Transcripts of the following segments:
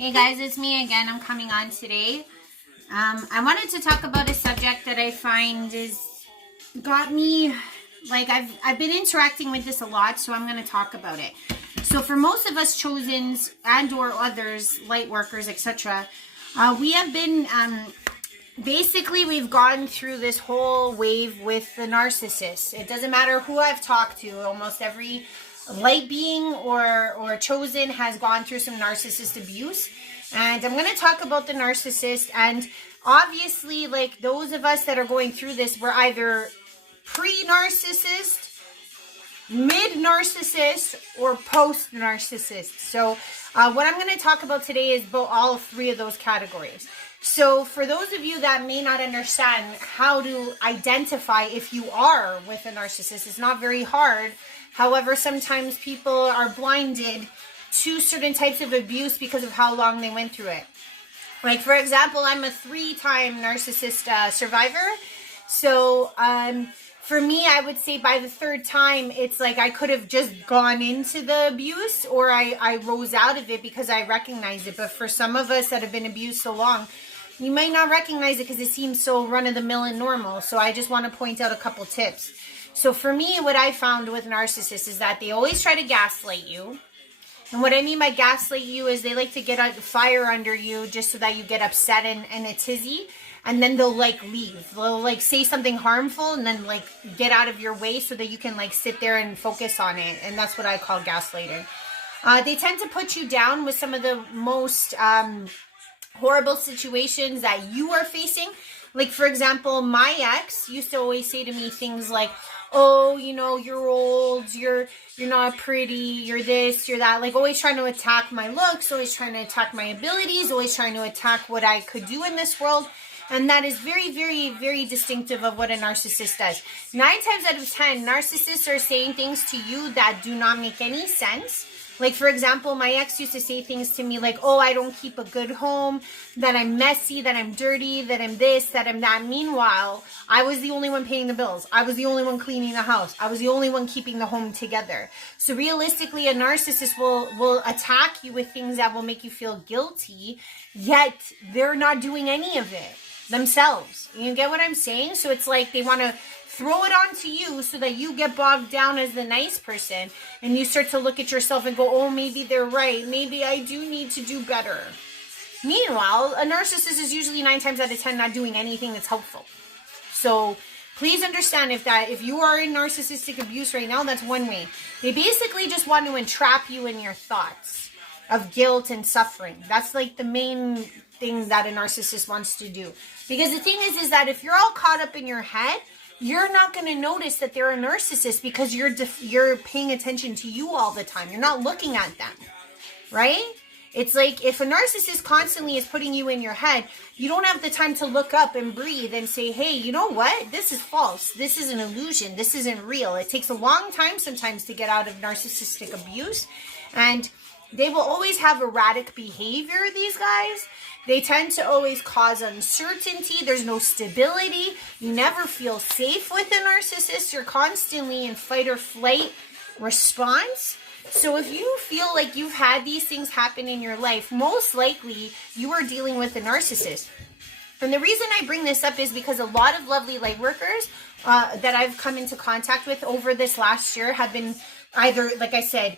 Hey guys, it's me again. I'm coming on today. I wanted to talk about a subject that I find is got me, like I've been interacting with this a lot, so I'm going to talk about it. So for most of us chosens and or others, light workers, etc., we have been, basically we've gone through this whole wave with the narcissist. It doesn't matter who I've talked to, almost every light being or chosen has gone through some narcissist abuse. And I'm going to talk about the narcissist. And obviously, like those of us that are going through this, we're either pre-narcissist, mid-narcissist, or post-narcissist. So what I'm going to talk about today is about all three of those categories. So for those of you that may not understand how to identify if you are with a narcissist, it's not very hard. However, sometimes people are blinded to certain types of abuse because of how long they went through it. Like, for example, I'm a 3-time narcissist survivor. So for me, I would say by the 3rd time, it's like I could have just gone into the abuse or I rose out of it because I recognize it. But for some of us that have been abused so long, you might not recognize it because it seems so run-of-the-mill and normal. So I just want to point out a couple tips. So for me, what I found with narcissists is that they always try to gaslight you. And what I mean by gaslight you is they like to get a fire under you just so that you get upset and a tizzy. And then they'll like leave. They'll like say something harmful and then like get out of your way so that you can like sit there and focus on it. And that's what I call gaslighting. They tend to put you down with some of the most horrible situations that you are facing. Like, for example, my ex used to always say to me things like, oh, you know, you're old, you're not pretty, you're this, you're that. Like, always trying to attack my looks, always trying to attack my abilities, always trying to attack what I could do in this world. And that is very, very, very distinctive of what a narcissist does. 9 times out of 10, narcissists are saying things to you that do not make any sense. Like, for example, my ex used to say things to me like, oh, I don't keep a good home, that I'm messy, that I'm dirty, that I'm this, that I'm that. Meanwhile, I was the only one paying the bills. I was the only one cleaning the house. I was the only one keeping the home together. So realistically, a narcissist will attack you with things that will make you feel guilty, yet they're not doing any of it themselves. You get what I'm saying? So it's like they want to throw it onto you so that you get bogged down as the nice person and you start to look at yourself and go, oh, maybe they're right. Maybe I do need to do better. Meanwhile, a narcissist is usually 9 times out of 10 not doing anything that's helpful. So please understand if you are in narcissistic abuse right now, that's one way. They basically just want to entrap you in your thoughts of guilt and suffering. That's like the main thing that a narcissist wants to do. Because the thing is that if you're all caught up in your head, you're not going to notice that they're a narcissist because you're paying attention to you all the time. You're not looking at them, right? It's like if a narcissist constantly is putting you in your head, you don't have the time to look up and breathe and say, hey, you know what? This is false. This is an illusion. This isn't real. It takes a long time sometimes to get out of narcissistic abuse. And they will always have erratic behavior, these guys. They tend to always cause uncertainty. There's no stability. You never feel safe with a narcissist. You're constantly in fight or flight response. So if you feel like you've had these things happen in your life, most likely you are dealing with a narcissist. And the reason I bring this up is because a lot of lovely light workers that I've come into contact with over this last year have been either, like I said,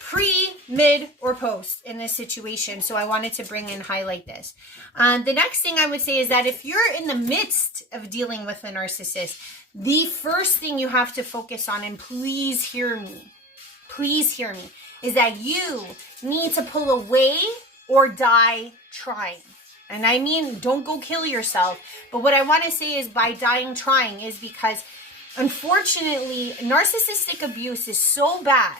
pre, mid, or post in this situation. So I wanted to bring and highlight this. The next thing I would say is that if you're in the midst of dealing with a narcissist, the first thing you have to focus on, and please hear me, is that you need to pull away or die trying. And I mean, don't go kill yourself. But what I want to say is by dying trying is because, unfortunately, narcissistic abuse is so bad.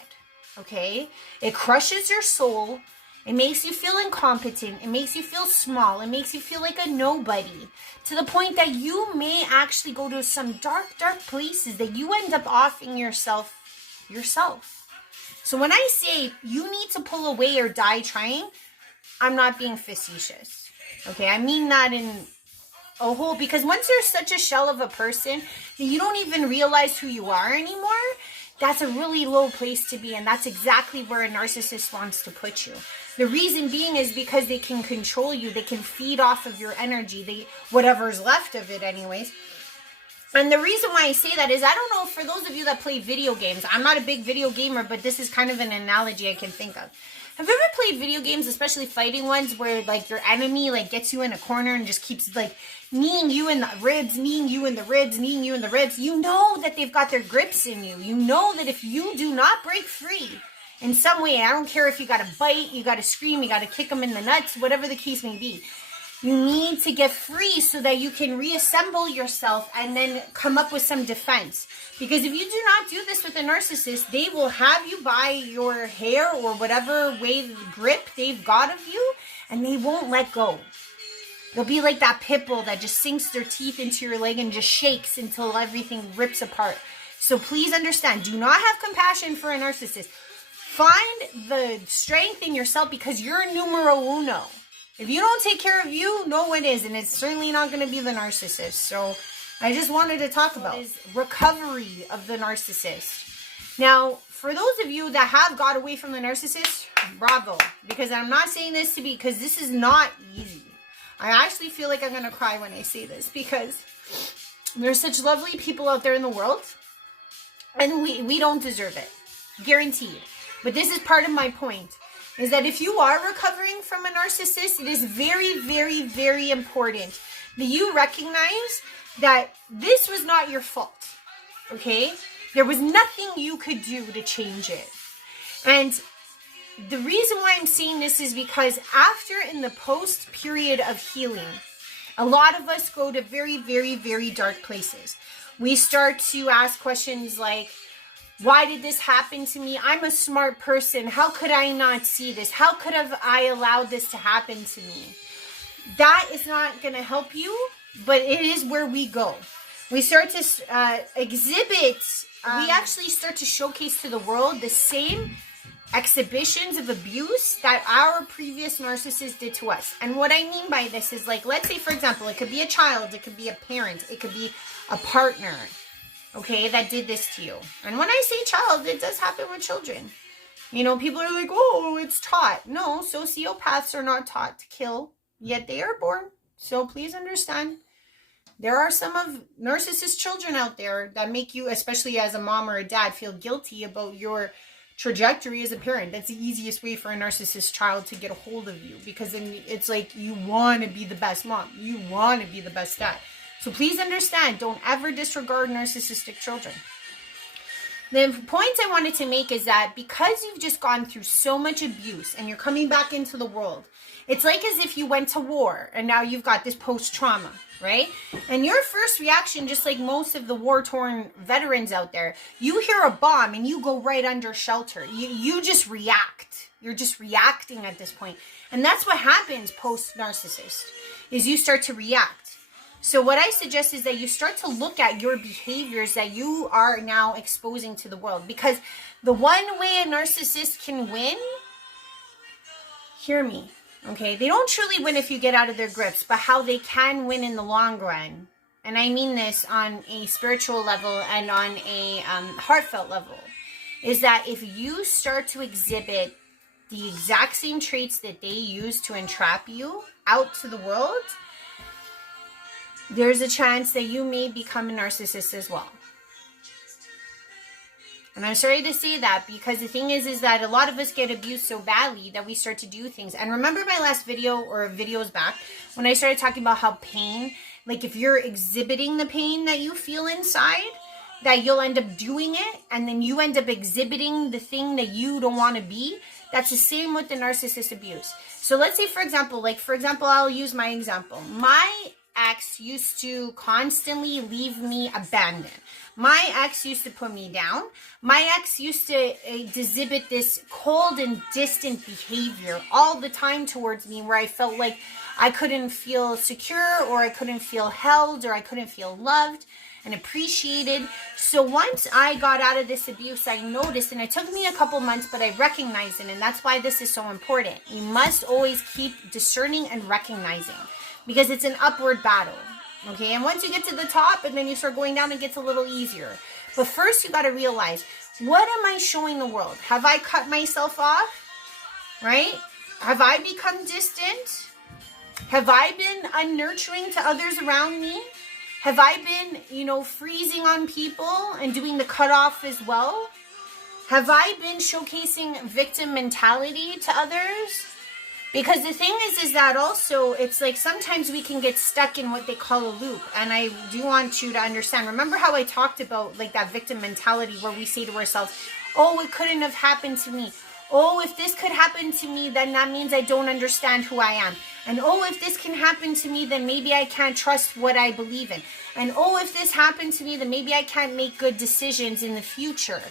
Okay, it crushes your soul. It makes you feel incompetent. It makes you feel small. It makes you feel like a nobody, to the point that you may actually go to some dark, dark places that you end up offing yourself. So when I say you need to pull away or die trying, I'm not being facetious. Okay, I mean that in a whole, because once you're such a shell of a person that you don't even realize who you are anymore, that's a really low place to be, and that's exactly where a narcissist wants to put you. The reason being is because they can control you. They can feed off of your energy, whatever's left of it anyways. And the reason why I say that is, I don't know, for those of you that play video games, I'm not a big video gamer, but this is kind of an analogy I can think of. Have you ever played video games, especially fighting ones, where like your enemy like gets you in a corner and just keeps like kneeing you in the ribs, kneeing you in the ribs, kneeing you in the ribs? You know that they've got their grips in you. You know that if you do not break free in some way, I don't care if you got to bite, you got to scream, you got to kick them in the nuts, whatever the case may be, you need to get free so that you can reassemble yourself and then come up with some defense. Because if you do not do this with a narcissist, they will have you by your hair or whatever way grip they've got of you, and they won't let go. They'll be like that pit bull that just sinks their teeth into your leg and just shakes until everything rips apart. So please understand, do not have compassion for a narcissist. Find the strength in yourself, because you're numero uno. If you don't take care of you, no one is, and it's certainly not going to be the narcissist. So I just wanted to talk about is recovery of the narcissist. Now, for those of you that have got away from the narcissist, bravo. Because I'm not saying this to be, because this is not easy. I actually feel like I'm going to cry when I say this, because there's such lovely people out there in the world, and we don't deserve it. Guaranteed. But this is part of my point, is that if you are recovering from a narcissist, it is very, very, very important that you recognize that this was not your fault, okay? There was nothing you could do to change it. And the reason why I'm saying this is because after, in the post period of healing, a lot of us go to very, very, very dark places. We start to ask questions like, why did this happen to me? I'm a smart person. How could I not see this? How could have I allowed this to happen to me? That is not going to help you, but it is where we go. We start to exhibit, we actually start to showcase to the world the same exhibitions of abuse that our previous narcissist did to us. And what I mean by this is, like, let's say, for example, it could be a child, it could be a parent, it could be a partner, okay, that did this to you. And when I say child, it does happen with children. You know, people are like, oh, it's taught. No, sociopaths are not taught to kill, yet they are born. So please understand, there are some of narcissist children out there that make you, especially as a mom or a dad, feel guilty about your trajectory as a parent. That's the easiest way for a narcissist child to get a hold of you, because then it's like you want to be the best mom. You want to be the best dad. So please understand, don't ever disregard narcissistic children. The point I wanted to make is that because you've just gone through so much abuse and you're coming back into the world, it's like as if you went to war and now you've got this post-trauma, right? And your first reaction, just like most of the war-torn veterans out there, you hear a bomb and you go right under shelter. You just react. You're just reacting at this point. And that's what happens post-narcissist, is you start to react. So what I suggest is that you start to look at your behaviors that you are now exposing to the world. Because the one way a narcissist can win, hear me, okay? They don't truly win if you get out of their grips, but how they can win in the long run. And I mean this on a spiritual level and on a heartfelt level, is that if you start to exhibit the exact same traits that they use to entrap you out to the world, there's a chance that you may become a narcissist as well. And I'm sorry to say that, because the thing is that a lot of us get abused so badly that we start to do things. And remember my last video or videos back when I started talking about how pain, like if you're exhibiting the pain that you feel inside, that you'll end up doing it, and then you end up exhibiting the thing that you don't want to be. That's the same with the narcissist abuse. So let's say, for example, I'll use my example. My ex used to constantly leave me abandoned. My ex used to put me down. My ex used to exhibit this cold and distant behavior all the time towards me, where I felt like I couldn't feel secure, or I couldn't feel held, or I couldn't feel loved and appreciated. So once I got out of this abuse, I noticed, and it took me a couple months, but I recognized it, and that's why this is so important. You must always keep discerning and recognizing, because it's an upward battle, okay? And once you get to the top and then you start going down, it gets a little easier. But first, you got to realize, What am I showing the world? Have I cut myself off? Right? Have I become distant? Have I been unnurturing to others around me? Have I been, freezing on people and doing the cutoff as well? Have I been showcasing victim mentality to others? Because the thing is that also, it's like sometimes we can get stuck in what they call a loop. And I do want you to understand. Remember how I talked about like that victim mentality where we say to ourselves, oh, it couldn't have happened to me. Oh, if this could happen to me, then that means I don't understand who I am. And oh, if this can happen to me, then maybe I can't trust what I believe in. And oh, if this happened to me, then maybe I can't make good decisions in the future.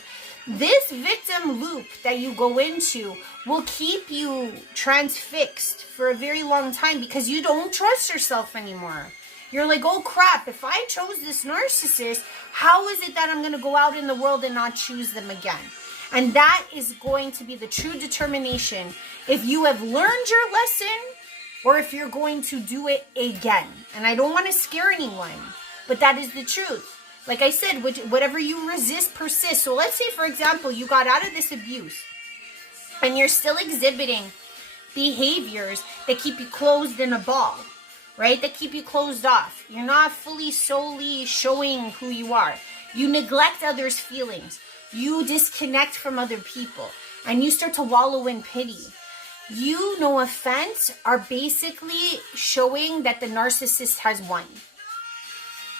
This victim loop that you go into will keep you transfixed for a very long time because you don't trust yourself anymore. You're like, oh crap, if I chose this narcissist, how is it that I'm going to go out in the world and not choose them again? And that is going to be the true determination if you have learned your lesson or if you're going to do it again. And I don't want to scare anyone, but that is the truth. Like I said, whatever you resist persists. So let's say, for example, you got out of this abuse and you're still exhibiting behaviors that keep you closed in a ball, right? That keep you closed off. You're not solely showing who you are. You neglect others' feelings. You disconnect from other people and you start to wallow in pity. You, no offense, are basically showing that the narcissist has won.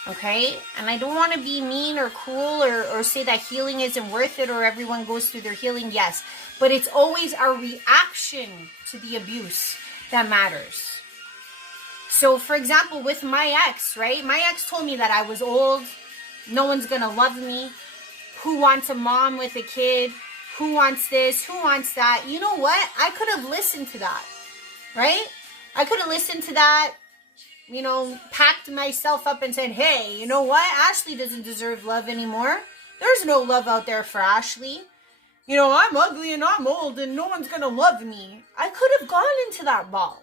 Okay? And I don't want to be mean or cruel or say that healing isn't worth it or everyone goes through their healing. Yes. But it's always our reaction to the abuse that matters. So, for example, with my ex, right? My ex told me that I was old. No one's going to love me. Who wants a mom with a kid? Who wants this? Who wants that? You know what? I could have listened to that, right? I could have listened to that, packed myself up and said, hey, you know what? Ashley doesn't deserve love anymore. There's no love out there for Ashley. I'm ugly and I'm old and no one's going to love me. I could have gone into that ball.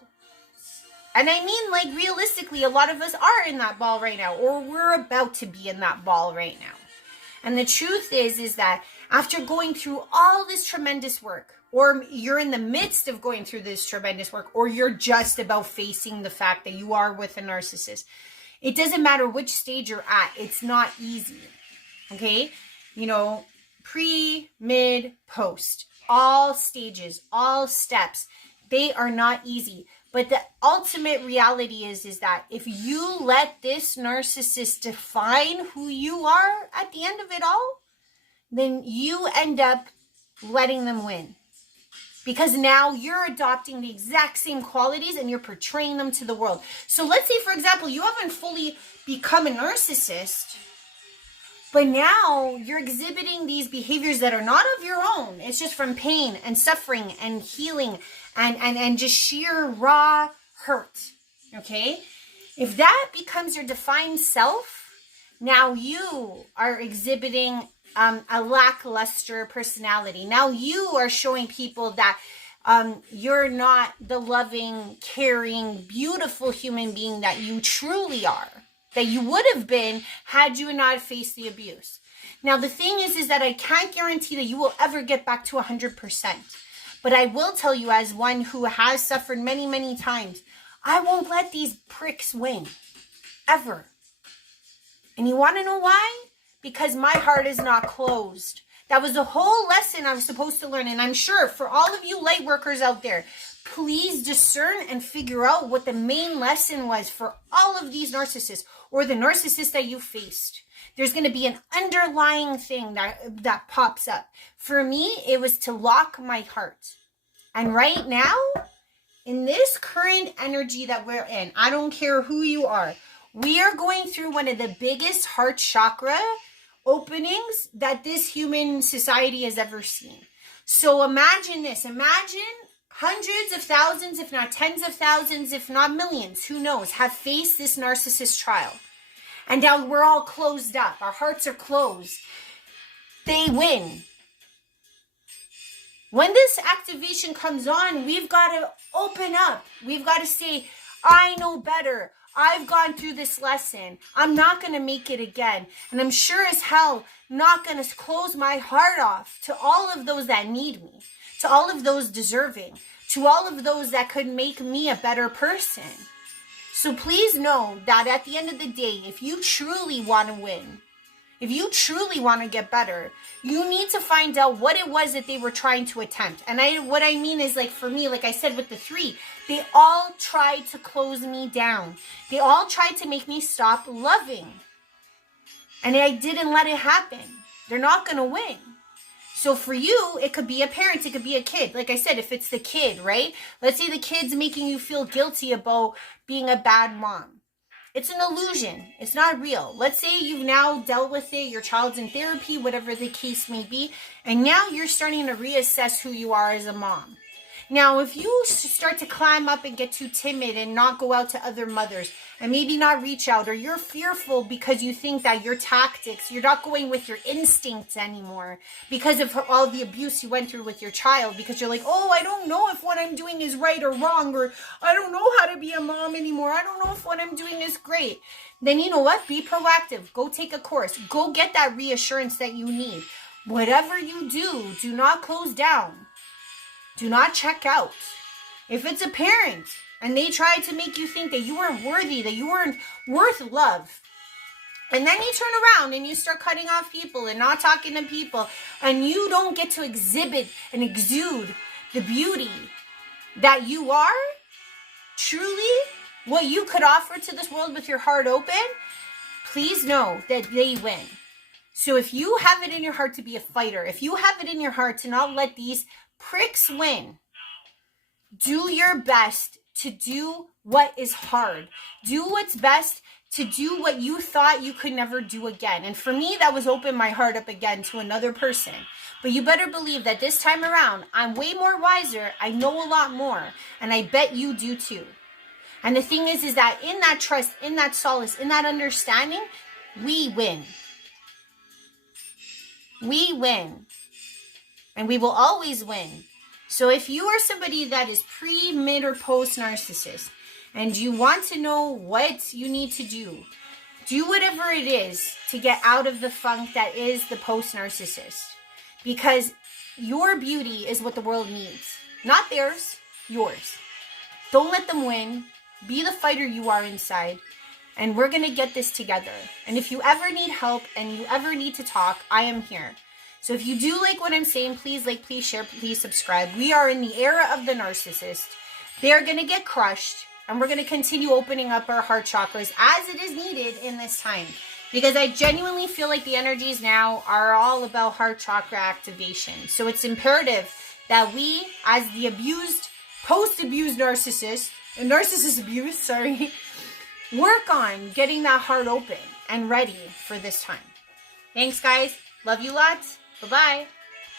And I mean, like, realistically, a lot of us are in that ball right now, or we're about to be in that ball right now. And the truth is that after going through all this tremendous work, or you're in the midst of going through this tremendous work, or you're just about facing the fact that you are with a narcissist, it doesn't matter which stage you're at. It's not easy. Okay? Pre, mid, post, all stages, all steps, they are not easy. But the ultimate reality is that if you let this narcissist define who you are at the end of it all, then you end up letting them win. Because now you're adopting the exact same qualities and you're portraying them to the world. So let's say, for example, you haven't fully become a narcissist, but now you're exhibiting these behaviors that are not of your own. It's just from pain and suffering and healing and just sheer raw hurt. Okay? If that becomes your defined self, now you are exhibiting a lackluster personality. Now you are showing people that you're not the loving, caring, beautiful human being that you truly are, that you would have been had you not faced the abuse. Now, the thing is that I can't guarantee that you will ever get back to 100%. But I will tell you, as one who has suffered many, many times, I won't let these pricks win. Ever. And you want to know why? Because my heart is not closed. That was the whole lesson I was supposed to learn. And I'm sure for all of you light workers out there, please discern and figure out what the main lesson was for all of these narcissists or the narcissist that you faced. There's going to be an underlying thing that pops up. For me, it was to lock my heart. And right now, in this current energy that we're in, I don't care who you are, we are going through one of the biggest heart chakra openings that this human society has ever seen. So imagine this. Imagine hundreds of thousands, if not tens of thousands, if not millions, who knows, have faced this narcissist trial. And now we're all closed up. Our hearts are closed. They win. When this activation comes on, we've got to open up. We've got to say, I know better. I've gone through this lesson. I'm not going to make it again. And I'm sure as hell not going to close my heart off to all of those that need me, to all of those deserving, to all of those that could make me a better person. So please know that at the end of the day, if you truly want to win, if you truly want to get better, you need to find out what it was that they were trying to attempt. And what I mean is, like, for me, like I said with the 3, they all tried to close me down. They all tried to make me stop loving. And I didn't let it happen. They're not going to win. So for you, it could be a parent, it could be a kid. Like I said, if it's the kid, right? Let's say the kid's making you feel guilty about being a bad mom. It's an illusion. It's not real. Let's say you've now dealt with it, your child's in therapy, whatever the case may be, and now you're starting to reassess who you are as a mom. Now, if you start to climb up and get too timid and not go out to other mothers and maybe not reach out, or you're fearful because you think that your tactics, you're not going with your instincts anymore because of all the abuse you went through with your child, because you're like, oh, I don't know if what I'm doing is right or wrong, or I don't know how to be a mom anymore. I don't know if what I'm doing is great. Then you know what? Be proactive. Go take a course. Go get that reassurance that you need. Whatever you do, do not close down. Do not check out. If it's a parent and they try to make you think that you weren't worthy, that you weren't worth love, and then you turn around and you start cutting off people and not talking to people, and you don't get to exhibit and exude the beauty that you are, truly, what you could offer to this world with your heart open, please know that they win. So if you have it in your heart to be a fighter, if you have it in your heart to not let these pricks win, do your best to do what is hard. Do what's best to do what you thought you could never do again. And for me, that was open my heart up again to another person. But you better believe that this time around, I'm way more wiser. I know a lot more. And I bet you do too. And the thing is that in that trust, in that solace, in that understanding, we win. We win. And we will always win. So if you are somebody that is pre, mid, or post narcissist, and you want to know what you need to do whatever it is to get out of the funk that is the post narcissist. Because your beauty is what the world needs. Not theirs, yours. Don't let them win. Be the fighter you are inside. And we're going to get this together. And if you ever need help and you ever need to talk, I am here. So if you do like what I'm saying, please like, please share, please subscribe. We are in the era of the narcissist. They are going to get crushed. And we're going to continue opening up our heart chakras as it is needed in this time. Because I genuinely feel like the energies now are all about heart chakra activation. So it's imperative that we, as the abused, post-abused narcissist abuse, work on getting that heart open and ready for this time. Thanks, guys. Love you lots. Bye-bye.